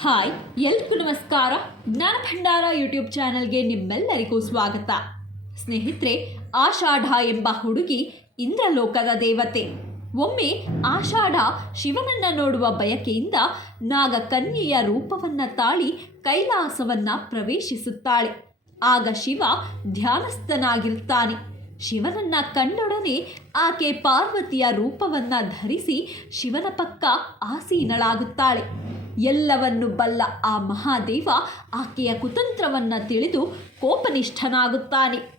Hi, ಎಲ್ರಿಗೂ ನಮಸ್ಕಾರ. ಜ್ಞಾನ ಭಂಡಾರ ಯೂಟ್ಯೂಬ್ ಚಾನಲ್ಗೆ ನಿಮ್ಮೆಲ್ಲರಿಗೂ ಸ್ವಾಗತ. ಸ್ನೇಹಿತರೆ, ಆಷಾಢ ಎಂಬ ಹುಡುಗಿ ಇಂದ್ರಲೋಕದ ದೇವತೆ. ಒಮ್ಮೆ ಆಷಾಢ ಶಿವನನ್ನ ನೋಡುವ ಬಯಕೆಯಿಂದ ನಾಗಕನ್ಯೆಯ ರೂಪವನ್ನ ತಾಳಿ ಕೈಲಾಸವನ್ನ ಪ್ರವೇಶಿಸುತ್ತಾಳೆ. ಆಗ ಶಿವ ಧ್ಯಾನಸ್ಥನಾಗಿರುತ್ತಾನೆ ಶಿವನನ್ನ ಕಂಡೊಡನೆ ಆಕೆ ಪಾರ್ವತಿಯ ರೂಪವನ್ನ ಧರಿಸಿ ಶಿವನ ಪಕ್ಕ ಆಸೀನಳಾಗುತ್ತಾಳೆ. ಎಲ್ಲವನ್ನು ಬಲ್ಲ ಆ ಮಹಾದೇವ ಆಕೆಯ ಕುತಂತ್ರವನ್ನ ತಿಳಿದು ಕೋಪನಿಷ್ಠನಾಗುತ್ತಾನೆ.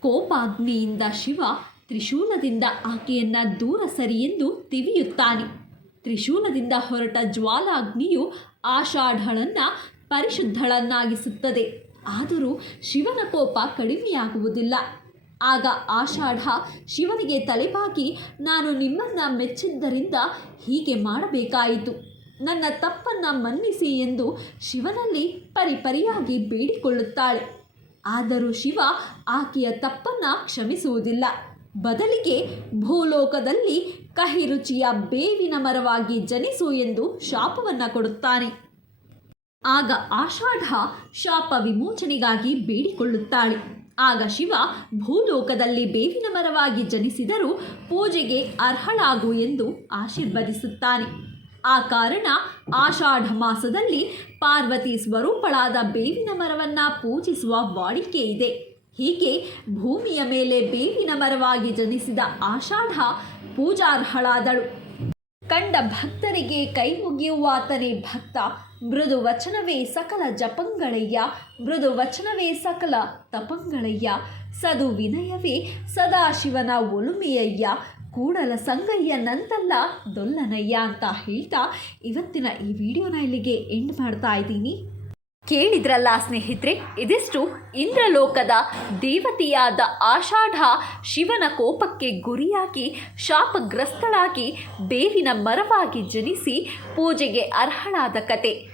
ಕೋಪಾಗ್ನಿಯಿಂದ ಶಿವ ತ್ರಿಶೂಲದಿಂದ ಆಕೆಯನ್ನು ದೂರ ಸರಿ ಎಂದು ತಿವಿಯುತ್ತಾನೆ. ತ್ರಿಶೂಲದಿಂದ ಹೊರಟ ಜ್ವಾಲಾಗ್ನಿಯು ಆಷಾಢಳನ್ನು ಪರಿಶುದ್ಧಳನ್ನಾಗಿಸುತ್ತದೆ. ಆದರೂ ಶಿವನ ಕೋಪ ಕಡಿಮೆಯಾಗುವುದಿಲ್ಲ. ಆಗ ಆಷಾಢ ಶಿವನಿಗೆ ತಲೆಬಾಗಿ ನಾನು ನಿಮ್ಮನ್ನ ಮೆಚ್ಚಿದ್ದರಿಂದ ಹೀಗೆ ಮಾಡಬೇಕಾಯಿತು. ನನ್ನ ತಪ್ಪನ್ನ ಮನ್ನಿಸಿ ಎಂದು ಶಿವನಲ್ಲಿ ಪರಿಪರಿಯಾಗಿ ಬೇಡಿಕೊಳ್ಳುತ್ತಾಳೆ. ಆದರೂ ಶಿವ ಆಕೆಯ ತಪ್ಪನ್ನ ಕ್ಷಮಿಸುವುದಿಲ್ಲ. ಬದಲಿಗೆ ಭೂಲೋಕದಲ್ಲಿ ಕಹಿ ರುಚಿಯ ಬೇವಿನ ಮರವಾಗಿ ಜನಿಸು ಎಂದು ಶಾಪವನ್ನು ಕೊಡುತ್ತಾನೆ. ಆಗ ಆಷಾಢ ಶಾಪ ವಿಮೋಚನೆಗಾಗಿ ಬೇಡಿಕೊಳ್ಳುತ್ತಾಳೆ. ಆಗ ಶಿವ ಭೂಲೋಕದಲ್ಲಿ ಬೇವಿನ ಮರವಾಗಿ ಜನಿಸಿದರೂ ಪೂಜೆಗೆ ಅರ್ಹಳಾಗು ಎಂದು ಆಶೀರ್ವದಿಸುತ್ತಾನೆ. ಆ ಕಾರಣ ಆಷಾಢ ಮಾಸದಲ್ಲಿ ಪಾರ್ವತಿ ಸ್ವರೂಪಳಾದ ಬೇವಿನ ಮರವನ್ನು ಪೂಜಿಸುವ ವಾಡಿಕೆ ಇದೆ. ಹೀಗೆ ಭೂಮಿಯ ಮೇಲೆ ಬೇವಿನ ಮರವಾಗಿ ಜನಿಸಿದ ಆಷಾಢ ಪೂಜಾರ್ಹಳಾದಳು. ಕಂಡ ಭಕ್ತರಿಗೆ ಕೈ ಮುಗಿಯುವಾತನೇ ಭಕ್ತ. ಮೃದು ವಚನವೇ ಸಕಲ ಜಪಂಗಳಯ್ಯ. ಮೃದು ವಚನವೇ ಸಕಲ ತಪಂಗಳಯ್ಯ. ಸದು ವಿನಯವೇ ಸದಾಶಿವನ ಒಲುಮೆಯಯ್ಯ. ಕೂಡಲ ಸಂಗಯ್ಯ ನಂತಲ್ಲ ದೊಲ್ಲನಯ್ಯ ಅಂತ ಹೇಳ್ತಾ ಇವತ್ತಿನ ಈ ವಿಡಿಯೋನ ಇಲ್ಲಿಗೆ ಎಂಡ್ ಮಾಡ್ತಾ ಇದ್ದೀನಿ. ಕೇಳಿದ್ರಲ್ಲ ಸ್ನೇಹಿತರೆ, ಇದಿಷ್ಟು ಇಂದ್ರಲೋಕದ ದೇವತೆಯಾದ ಆಷಾಢ ಶಿವನ ಕೋಪಕ್ಕೆ ಗುರಿಯಾಗಿ, ಶಾಪಗ್ರಸ್ತಳಾಗಿ, ಬೇವಿನ ಮರವಾಗಿ ಜನಿಸಿ ಪೂಜೆಗೆ ಅರ್ಹಳಾದ ಕತೆ.